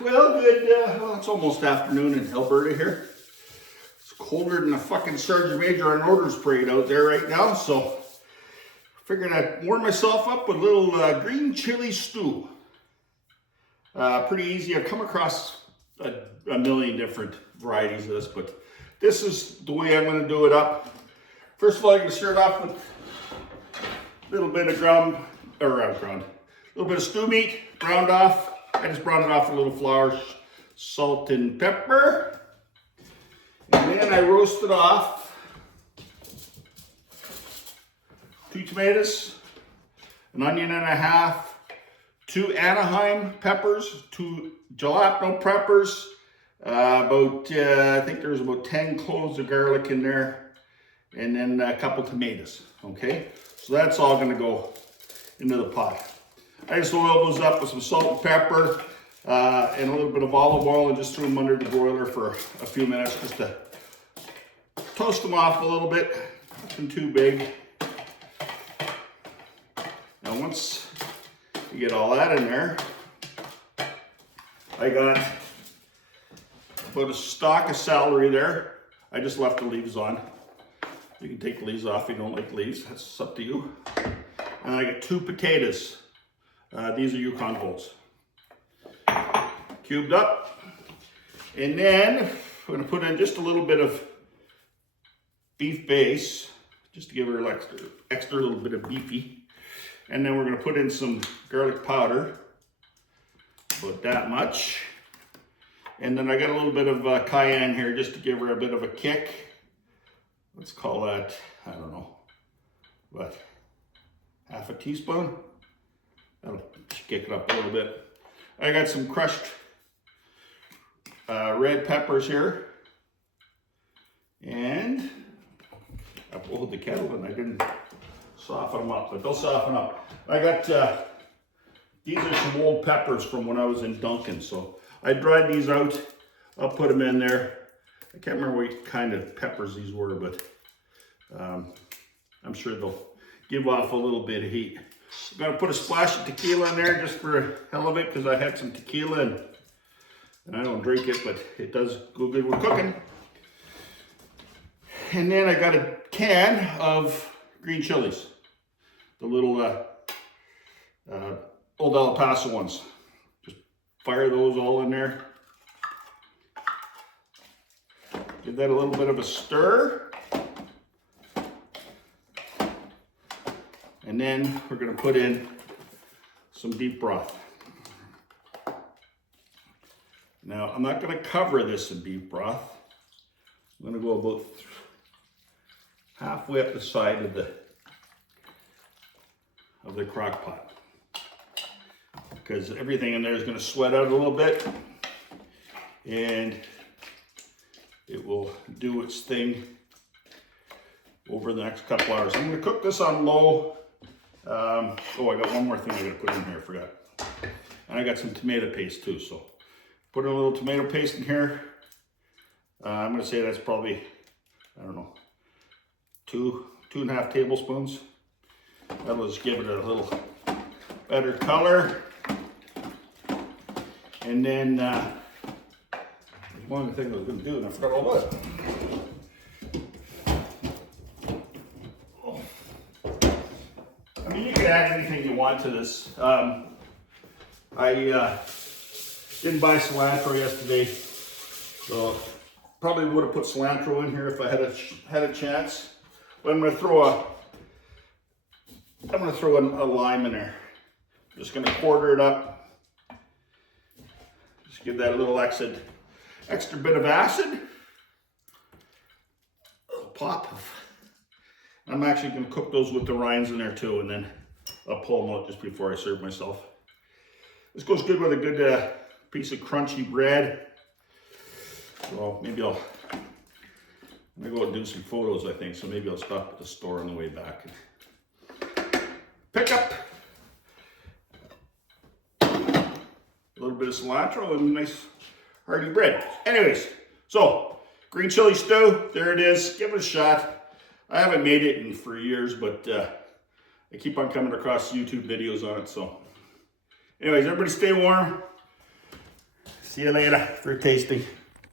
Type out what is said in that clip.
Well, good. Well, it's almost afternoon in Alberta here. It's colder than a fucking Sergeant Major on orders parade out there right now, so figured I'd warm myself up with a little green chili stew. Pretty easy. I've come across a million different varieties of this, but this is the way I'm going to do it up. First of all, I'm going to start off with a little bit of a little bit of stew meat, browned off. I just browned it off with a little flour, salt, and pepper. And then I roasted off 2 tomatoes, an onion and a half, 2 Anaheim peppers, 2 jalapeno peppers, I think there's about 10 cloves of garlic in there, and then a couple tomatoes, okay? So that's all gonna go into the pot. I just oil those up with some salt and pepper and a little bit of olive oil and just threw them under the broiler for a few minutes just to toast them off a little bit, nothing too big. Now once you get all that in there, I got about a stalk of celery there. I just left the leaves on. You can take the leaves off if you don't like leaves, that's up to you. And I got 2 potatoes. These are Yukon Golds. Cubed up. And then I'm going to put in just a little bit of beef base, just to give her an extra little bit of beefy. And then we're going to put in some garlic powder, about that much. And then I got a little bit of cayenne here just to give her a bit of a kick. Let's call that, I don't know, what, half a teaspoon? That'll kick it up a little bit. I got some crushed red peppers here. And I pulled the kettle and I didn't soften them up, but they'll soften up. I got, these are some old peppers from when I was in Duncan, so I dried these out. I'll put them in there. I can't remember what kind of peppers these were, but I'm sure they'll give off a little bit of heat. I'm gonna put a splash of tequila in there just for the hell of it, because I had some tequila and I don't drink it, but it does go good with cooking. And then I got a can of green chilies, the little old El Paso ones. Just fire those all in there. Give that a little bit of a stir. And then we're going to put in some beef broth. Now, I'm not going to cover this in beef broth. I'm going to go about halfway up the side of the crock pot, because everything in there is going to sweat out a little bit and it will do its thing over the next couple hours. I'm going to cook this on low. Oh, I got one more thing I got to put in here, I forgot. And I got some tomato paste too, so put a little tomato paste in here. I'm going to say that's probably, I don't know, 2.5 tablespoons. That'll just give it a little better color. And then, there's one other thing I was going to do and I forgot all about it. I mean, you can add anything you want to this. I didn't buy cilantro yesterday, so probably would have put cilantro in here if I had a chance. But I'm going to throw a lime in there. Just going to quarter it up. Just give that a little extra bit of acid. A little pop. I'm actually going to cook those with the rinds in there too, and then I'll pull them out just before I serve myself. This goes good with a good piece of crunchy bread. So maybe I'm gonna go and do some photos, I think, so maybe I'll stop at the store on the way back and pick up a little bit of cilantro and nice hearty bread. Anyways, so green chili stew, there it is. Give it a shot. I haven't made it for years, but I keep on coming across YouTube videos on it. So anyways, everybody stay warm. See See you later for tasting.